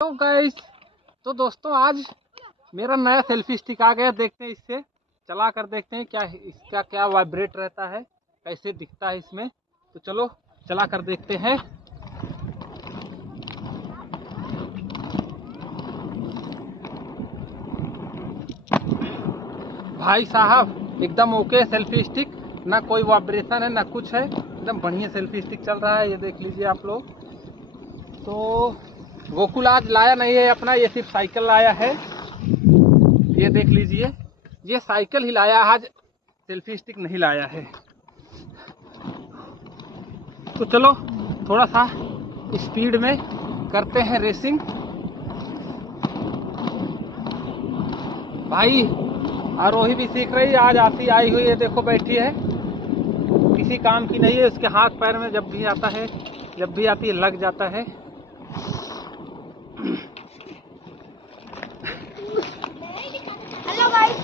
तो गाइस, तो दोस्तों आज मेरा नया सेल्फी स्टिक आ गया। देखते हैं, इससे चला कर देखते हैं क्या इसका क्या वाइब्रेट रहता है, कैसे दिखता है इसमें। तो चलो चला कर देखते हैं। भाई साहब एकदम ओके सेल्फी स्टिक, ना कोई वाइब्रेशन है ना कुछ है, एकदम बढ़िया सेल्फी स्टिक चल रहा है। ये देख लीजिए आप लोग। तो गोकुल आज लाया नहीं है अपना, ये सिर्फ साइकिल लाया है। ये देख लीजिए, ये साइकिल ही लाया आज, सेल्फी स्टिक नहीं लाया है। तो चलो थोड़ा सा स्पीड में करते हैं रेसिंग। भाई आरोही भी सीख रही है, आज आती आई हुई है, देखो बैठी है, किसी काम की नहीं है। उसके हाथ पैर में जब भी आता है, जब भी आती है लग जाता है। Hello guys.